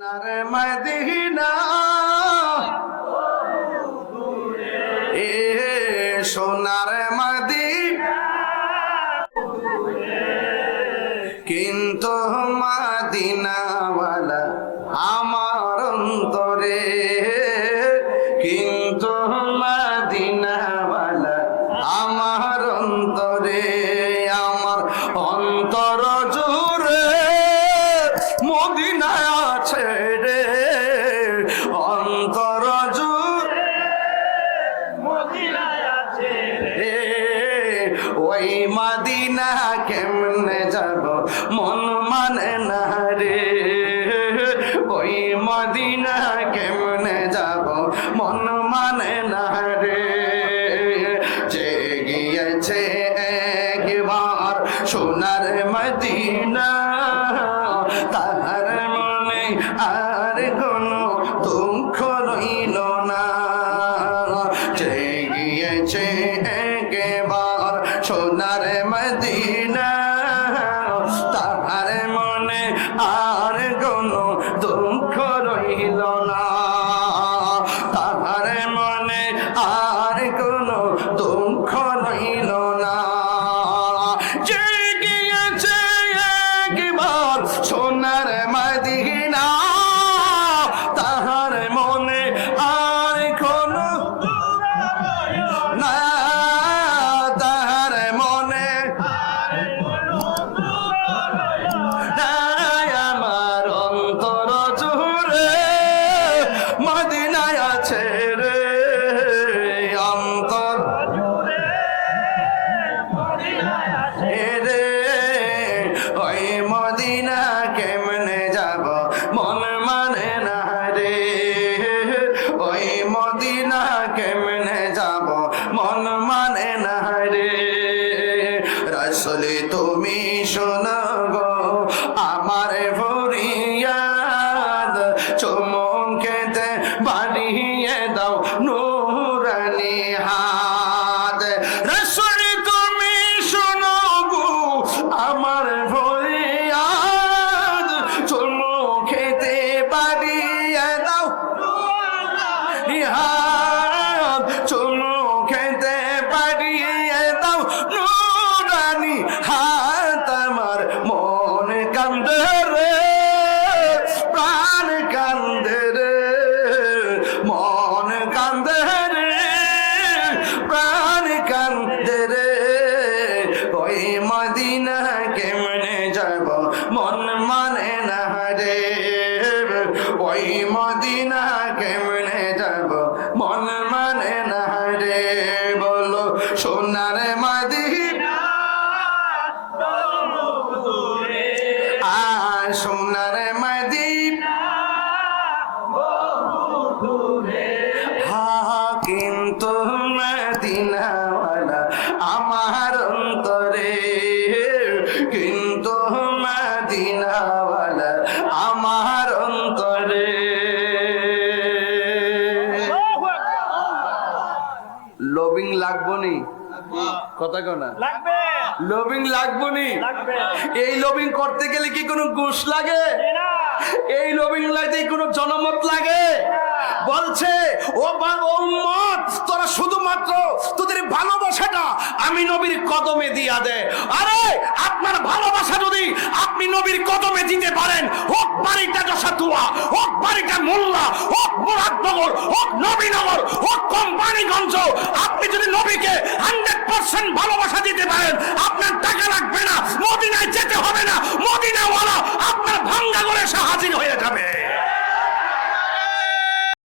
সোনার মদিনা এ ওই মাদিনা কেমনে যাব? মন মানে না রে। ওই মাদিনা কেমনে যাব? মন মানে না রে। যে গিয়েছে একবার সোনার মদিনা, তাহার মনে আর কোনো দুঃখ রইল না। যে কোনো রসলি তুমি শোনো আমার ফরিয়াদ। চুমুকেতে বাড়িয়ে দাও নুরানি হাত। রসলি, তুমি শোনো আমার ফরিয়াদ। চুমুকেতে বাড়িয়ে দাও হাত। কান্দে রে, প্রাণ কান্দে রে, মন কান্দে রে, প্রাণ কান্দে রে। ওই মদিনা কেমনে যাব, মন মানে না রে। ওই মদিনা কেমনে যাব, মন মানে না রে। বলো সোনার সোনার মদিনা হা কিন্তু মদিনাওয়ালা আমার অন্তরে। কিন্তু মদিনাওয়ালা আমার অন্তরে। লবিং লাগবো নি? কথা কেউ না। লাগবে। লবিং লাগবো নি? এই লবিং করতে গেলে কি কোনো ঘুষ লাগে? এই লবিং লাগতে কোনো জনমত লাগে? বলছে ও বা ও মত তোরা শুধুমাত্র তোদের ভালোবাসাটা আমি নবীর কদমে দিয়া দে। আরে আপনার ভালোবাসা যদি আপনি নবীর কদমে দিতে পারেন হোক বাড়িটা যশাতুয়া হোক বাড়িটা মোল্লা হোক মুরাদনগর হোক নবীনগর হোক কোম্পানিগঞ্জ আপনি যদি নবীকে হান্ড্রেড পার্সেন্ট ভালোবাসা দিতে পারেন। আপনার